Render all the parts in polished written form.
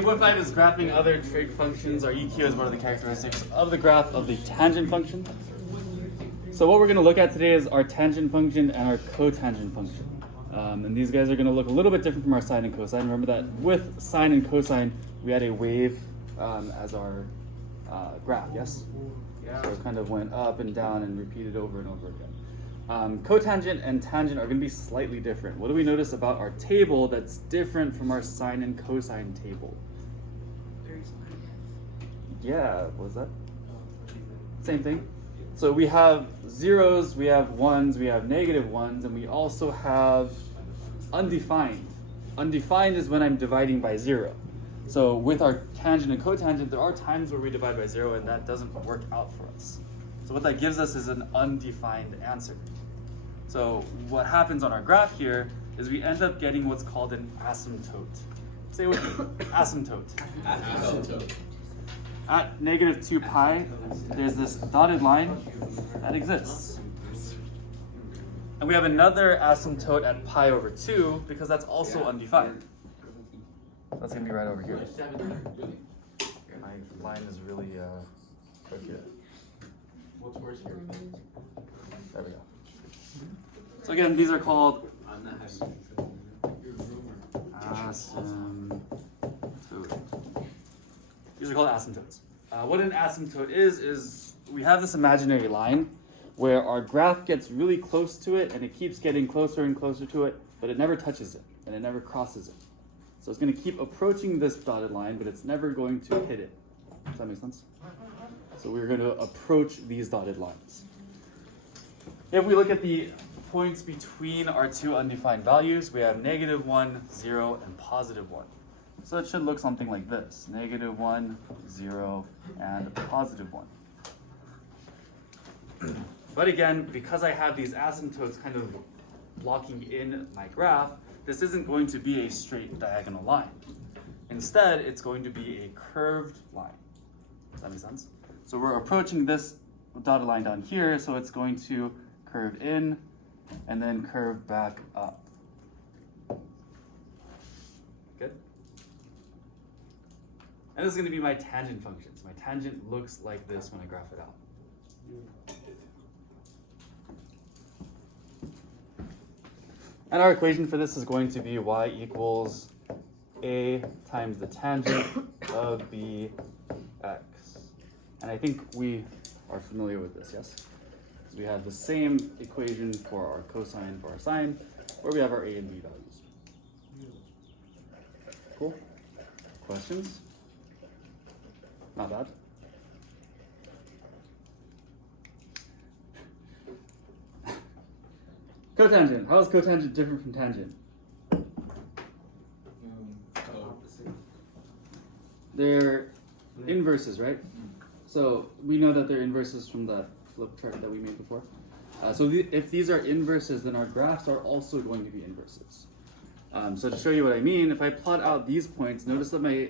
8.5 is graphing other trig functions. Our EQ is one of the characteristics of the graph of the tangent function. So what we're going to look at today is our tangent function and our cotangent function. And these guys are going to look a little bit different from our sine and cosine. Remember that with sine and cosine, we had a wave as our graph, yes? Yeah. So it kind of went up and down and repeated over and over again. Cotangent and tangent are going to be slightly different. What do we notice about our table that's different from our sine and cosine table? Yeah, what was that? Same thing. So we have zeros, we have ones, we have negative ones, and we also have undefined. Undefined is when I'm dividing by 0. So with our tangent and cotangent, there are times where we divide by 0 and that doesn't work out for us. So what that gives us is an undefined answer. So what happens on our graph here is we end up getting what's called an asymptote. Say what? Asymptote. Asymptote. At negative 2 pi, there's this dotted line that exists. And we have another asymptote at pi over 2 because that's also undefined. That's going to be right over here. My line is really quick here. What's worse here? There we go. So again, these are called asymptotes. These are called asymptotes. What an asymptote is we have this imaginary line where our graph gets really close to it and it keeps getting closer and closer to it, but it never touches it and it never crosses it. So it's going to keep approaching this dotted line, but it's never going to hit it. Does that make sense? So we're going to approach these dotted lines. If we look at the points between our two undefined values, we have negative 1, 0, and positive 1. So it should look something like this. Negative 1, 0, and positive 1. But again, because I have these asymptotes kind of blocking in my graph, this isn't going to be a straight diagonal line. Instead, it's going to be a curved line. Does that make sense? So we're approaching this dotted line down here, so it's going to curve in and then curve back up. Good? And this is going to be my tangent function. So my tangent looks like this when I graph it out. And our equation for this is going to be y equals a times the tangent of bx. And I think we are familiar with this, yes? So we have the same equation for our cosine for our sine, where we have our a and b values. Cool? Questions? Not bad? Cotangent. How is cotangent different from tangent? They're inverses, right? So we know that they're inverses from that flip chart that we made before. If these are inverses, then our graphs are also going to be inverses. So to show you what I mean, if I plot out these points, notice that my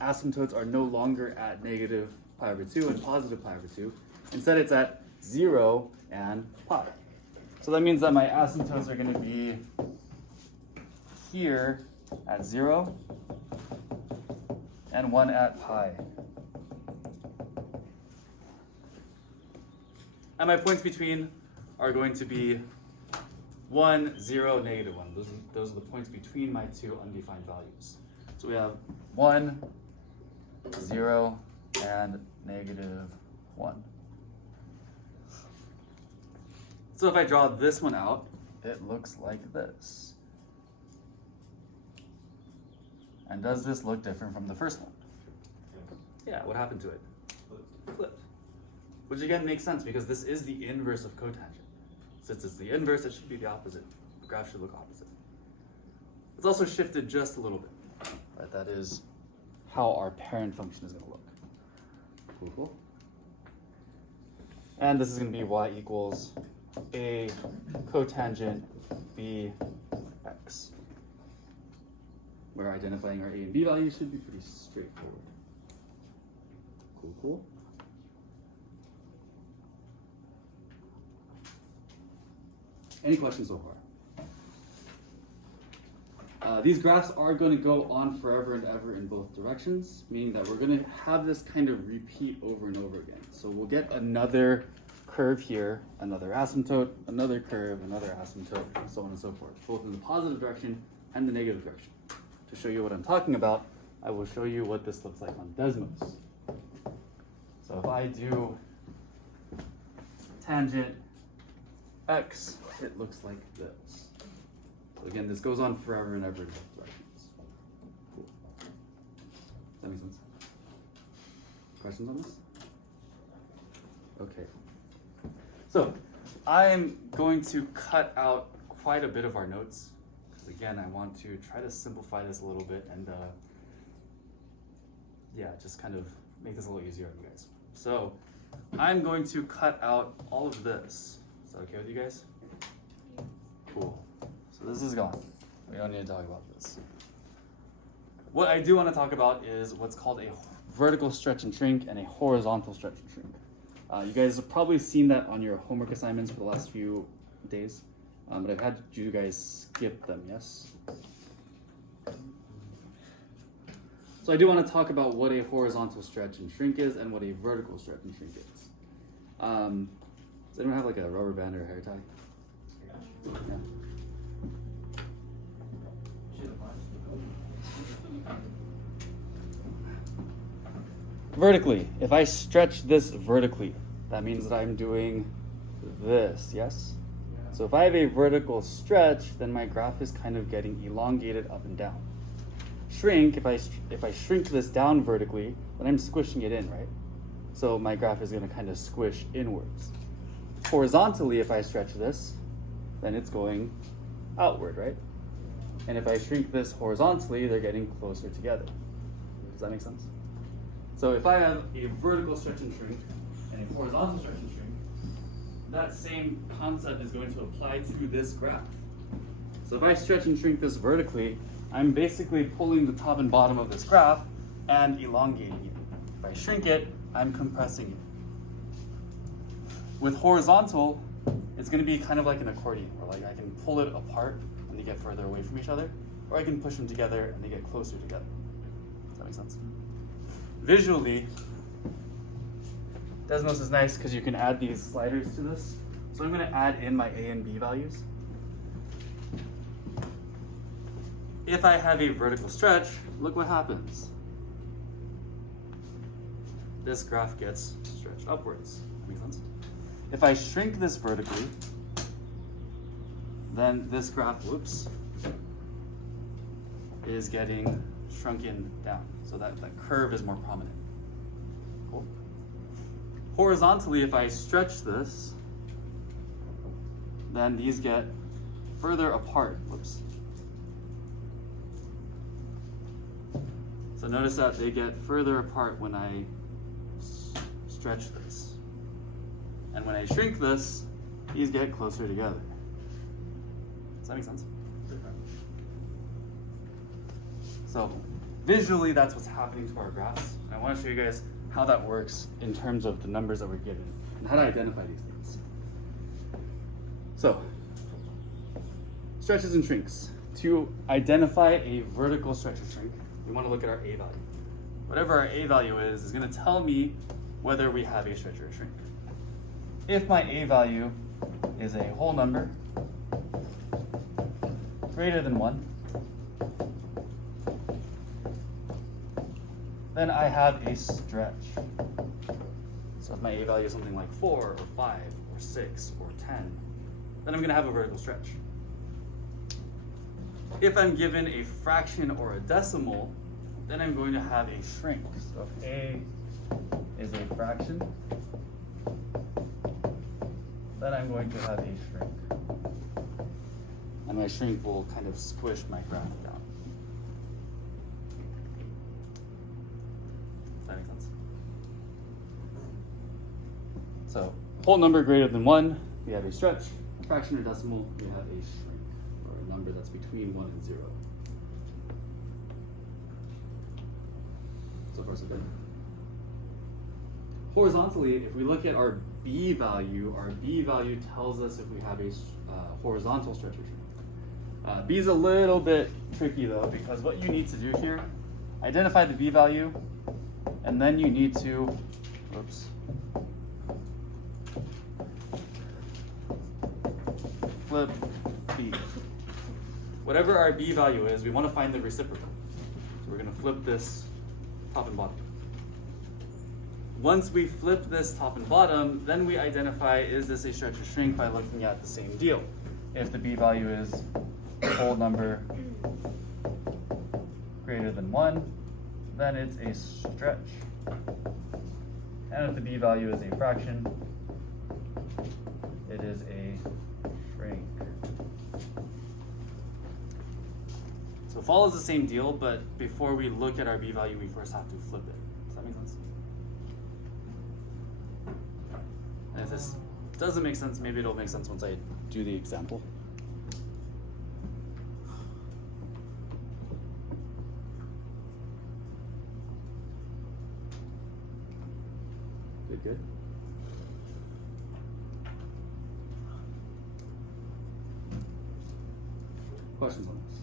asymptotes are no longer at negative pi over 2 and positive pi over 2. Instead, it's at 0 and pi. So that means that my asymptotes are going to be here at 0 and 1 at pi. And my points between are going to be 1, 0, negative 1. Those are the points between my two undefined values. So we have 1, 0, and negative 1. So if I draw this one out, it looks like this. And does this look different from the first one? Yeah, what happened to it? Flipped. Which again makes sense because this is the inverse of cotangent. Since it's the inverse, it should be the opposite. The graph should look opposite. It's also shifted just a little bit. Right, that is how our parent function is going to look. Cool, cool. And this is going to be y equals a cotangent bx, where identifying our a and b values should be pretty straightforward. Cool, cool. Any questions so far? These graphs are going to go on forever and ever in both directions, meaning that we're going to have this kind of repeat over and over again. So we'll get another curve here, another asymptote, another curve, another asymptote, and so on and so forth, both in the positive direction and the negative direction. To show you what I'm talking about, I will show you what this looks like on Desmos. So if I do tangent x, it looks like this. So again, this goes on forever and ever in both directions. Cool. Does that make sense? Questions on this? Okay. So I'm going to cut out quite a bit of our notes. Because again, I want to try to simplify this a little bit and yeah, just kind of make this a little easier on you guys. So I'm going to cut out all of this. Is that okay with you guys? Cool. So this is gone. We don't need to talk about this. What I do want to talk about is what's called a vertical stretch and shrink and a horizontal stretch and shrink. You guys have probably seen that on your homework assignments for the last few days, but I've had you guys skip them, yes? So I do want to talk about what a horizontal stretch and shrink is and what a vertical stretch and shrink is. Does anyone have like a rubber band or a hair tie? Yeah. Vertically, if I stretch this vertically, that means that I'm doing this, yes? So if I have a vertical stretch, then my graph is kind of getting elongated up and down. Shrink, if I shrink this down vertically, then I'm squishing it in, right? So my graph is going to kind of squish inwards. Horizontally, if I stretch this, then it's going outward, right? And if I shrink this horizontally, they're getting closer together. Does that make sense? So if I have a vertical stretch and shrink and a horizontal stretch and shrink, that same concept is going to apply to this graph. So if I stretch and shrink this vertically, I'm basically pulling the top and bottom of this graph and elongating it. If I shrink it, I'm compressing it. With horizontal, it's going to be kind of like an accordion, where like I can pull it apart and they get further away from each other, or I can push them together and they get closer together. Does that make sense? Visually, Desmos is nice because you can add these sliders to this. So I'm going to add in my A and B values. If I have a vertical stretch, look what happens. This graph gets stretched upwards. That makes sense? If I shrink this vertically, then this graph, whoops, is getting shrunken down. So that curve is more prominent. Cool. Horizontally, if I stretch this, then these get further apart. Whoops. So notice that they get further apart when I stretch this. And when I shrink this, these get closer together. Does that make sense? So visually, that's what's happening to our graphs. And I want to show you guys how that works in terms of the numbers that we're given and how to identify these things. So, stretches and shrinks. To identify a vertical stretch or shrink, we want to look at our A value. Whatever our A value is going to tell me whether we have a stretch or a shrink. If my A value is a whole number greater than 1, then I have a stretch. So if my A value is something like 4 or 5 or 6 or 10, then I'm going to have a vertical stretch. If I'm given a fraction or a decimal, then I'm going to have a shrink. So if A is a fraction, then I'm going to have a shrink. And my shrink will kind of squish my graph down. Does that make sense? So, whole number greater than 1, we have a stretch. Fraction or decimal, we have a shrink, or a number that's between 1 and 0. So far, so good. Horizontally, if we look at our B value tells us if we have a horizontal stretch or shrink. B is a little bit tricky though, because what you need to do here, identify the B value, and then you need to, whoops, flip B. Whatever our B value is, we want to find the reciprocal. So we're going to flip this top and bottom. Once we flip this top and bottom, then we identify, is this a stretch or shrink, by looking at the same deal. If the B value is a whole number greater than 1, then it's a stretch. And if the B value is a fraction, it is a shrink. So it follows the same deal, but before we look at our B value, we first have to flip it. Does that make sense? And if this doesn't make sense, maybe it'll make sense once I do the example. Good. Questions on this?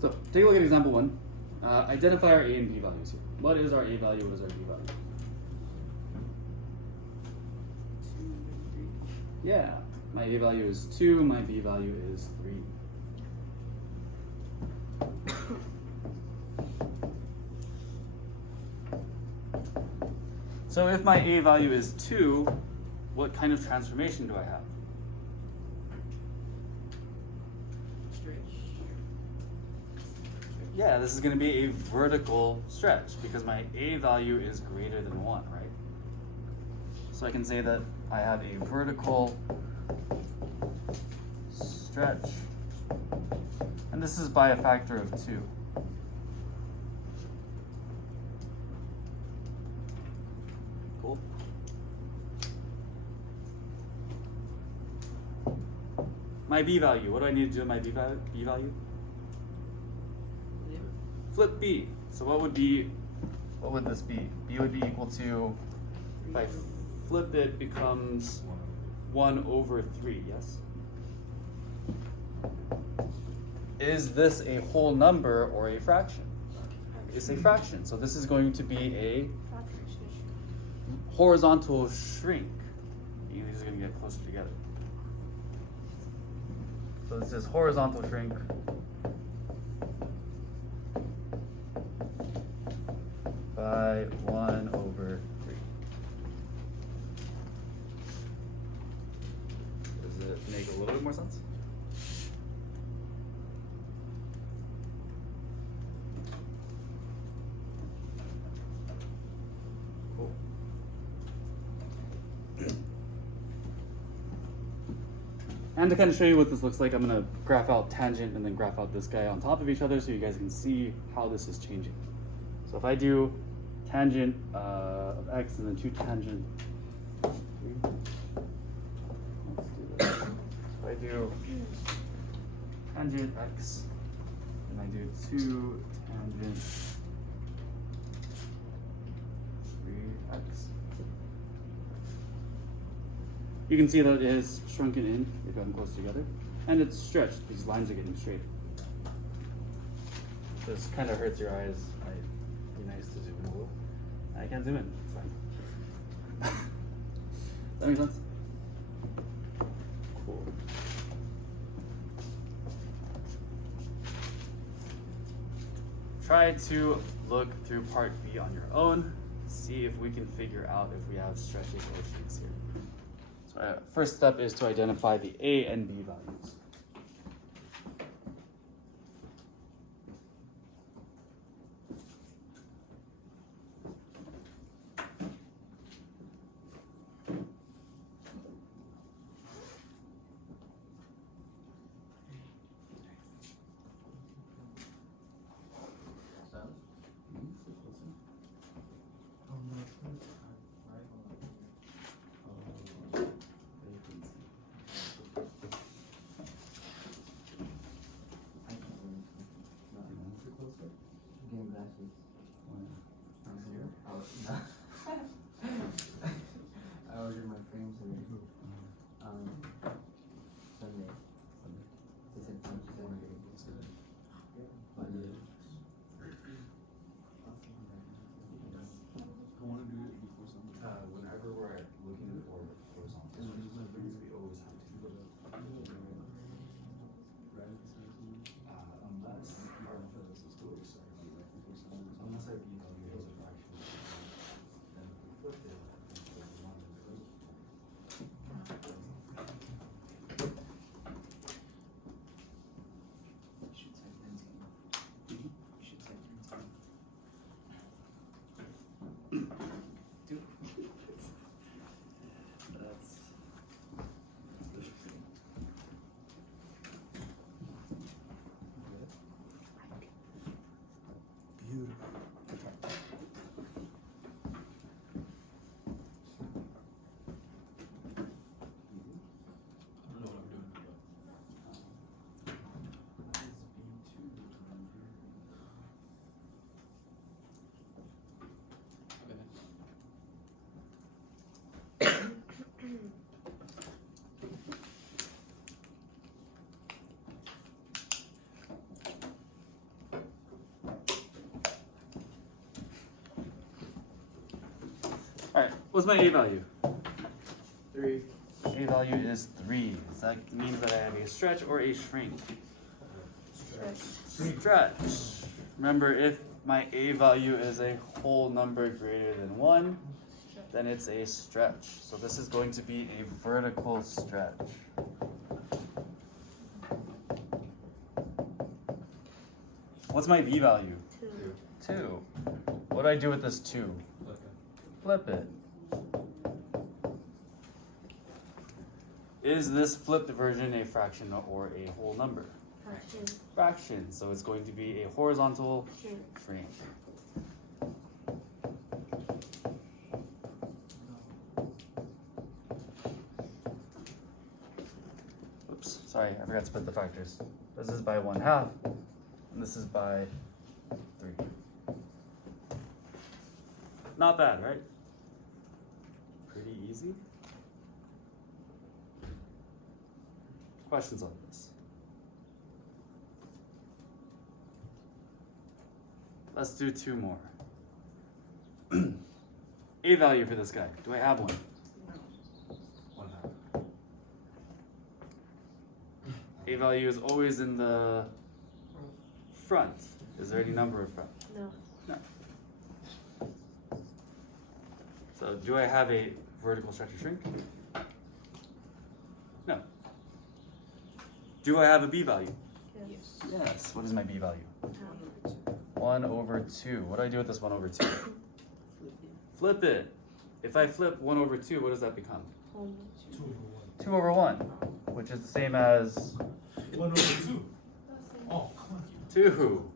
So take a look at example 1. Identify our A and B values here. What is our A value? What is our B value? 2 and 3. Yeah, my A value is 2, my B value is 3. So if my A value is 2, what kind of transformation do I have? Stretch. Yeah, this is going to be a vertical stretch because my A value is greater than 1, right? So I can say that I have a vertical stretch. And this is by a factor of 2. Cool. My B value, what do I need to do with my B value? Flip B. So what would this be? B would be equal to, if I flip it, becomes 1 over 3, yes? Is this a whole number or a fraction? It's a fraction. So this is going to be a horizontal shrink. These are going to get closer together. So this is horizontal shrink. By 1 over 3. Does it make a little bit more sense? Cool. And to kind of show you what this looks like, I'm going to graph out tangent and then graph out this guy on top of each other so you guys can see how this is changing. So if I do tangent of x and then 2 tangent, let's do this. If I do tangent x and I do 2 tangent 3x, you can see that it is shrunken in, they've gotten close together, and it's stretched, these lines are getting straight. This kind of hurts your eyes. It'd be nice to zoom in a little. I can't zoom in, it's fine. Does that make sense? Cool. Try to look through part B on your own. See if we can figure out if we have stretches or shrinks here. So first step is to identify the A and B values. after my frames and Sunday. They said Sunday. But I want to do it before something. Whenever we're looking for horizontal, we always have to do it. Unless our b value is a fraction, then if we flip it, it's over one. you should type 19. You should type 19. Dude. That's interesting. Beautiful. I don't know what I'm doing, Alright, what's my A value? 3. A value is 3. Does that mean that I have a stretch or a shrink? Stretch. Remember, if my A value is a whole number greater than 1, then it's a stretch. So this is going to be a vertical stretch. What's my V value? 2. What do I do with this 2? Flip it. Is this flipped version a fraction or a whole number? Fraction. So it's going to be a horizontal shrink. Oops, sorry, I forgot to put the factors. This is by 1/2, and this is by 3. Not bad, right? Pretty easy. Questions on this? Let's do 2 more. A value for this guy. Do I have one? One half. A value is always in the front. Is there any number in front? No. No. So do I have a vertical stretch or shrink? No. Do I have a B value? Yes. Yes. What is my B value? 1/2. What do I do with this 1/2? Flip it. If I flip 1/2, what does that become? 2/1, which is the same as 1/2. Oh, come on. 2.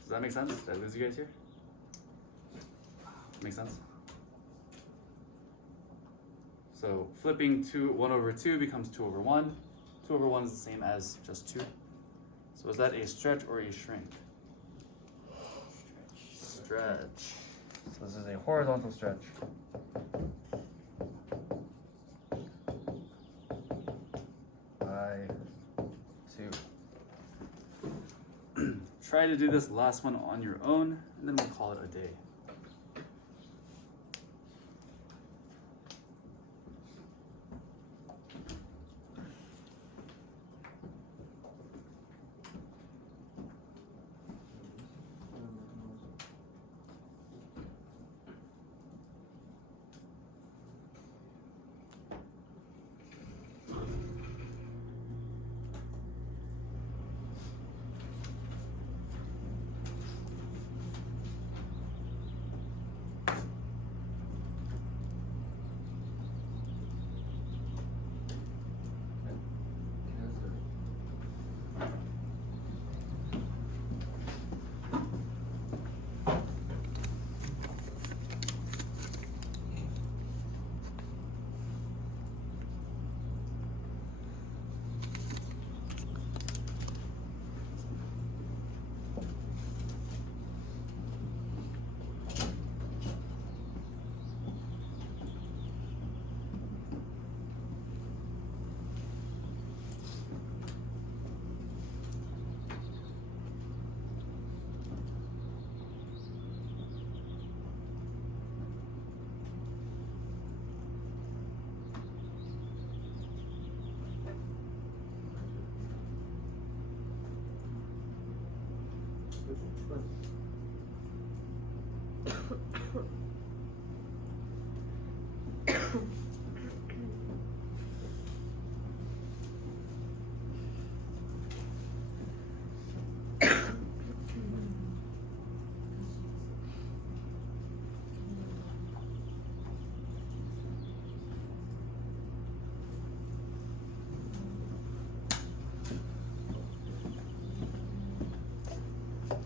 Does that make sense? Did I lose you guys here? Make sense? So flipping 1/2 becomes 2/1. 2/1 is the same as just 2. So is that a stretch or a shrink? Stretch. So this is a horizontal stretch. By 2. Try to do this last one on your own, and then we'll call it a day.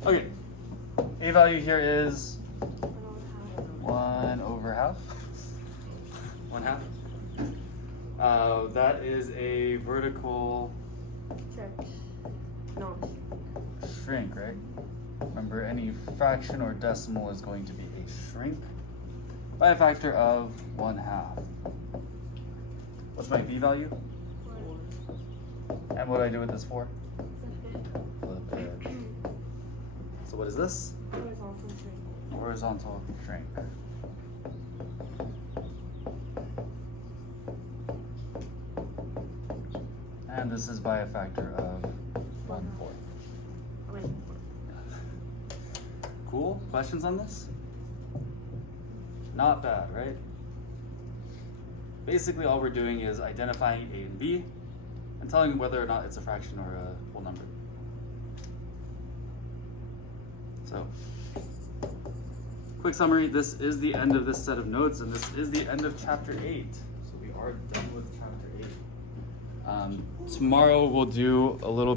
Okay, a value here is 1 over half. 1/2. That is a vertical Check. No. shrink, right? Remember, any fraction or decimal is going to be a shrink by a factor of 1/2. What's my b value? And what do I do with this for? Flip it. So what is this? Horizontal shrink. Horizontal shrink. And this is by a factor of 1/4. Cool? Questions on this? Not bad, right? Basically, all we're doing is identifying a and b and telling whether or not it's a fraction or a whole number. So, quick summary, this is the end of this set of notes, and this is the end of chapter 8. So we are done with chapter 8. Tomorrow we'll do a little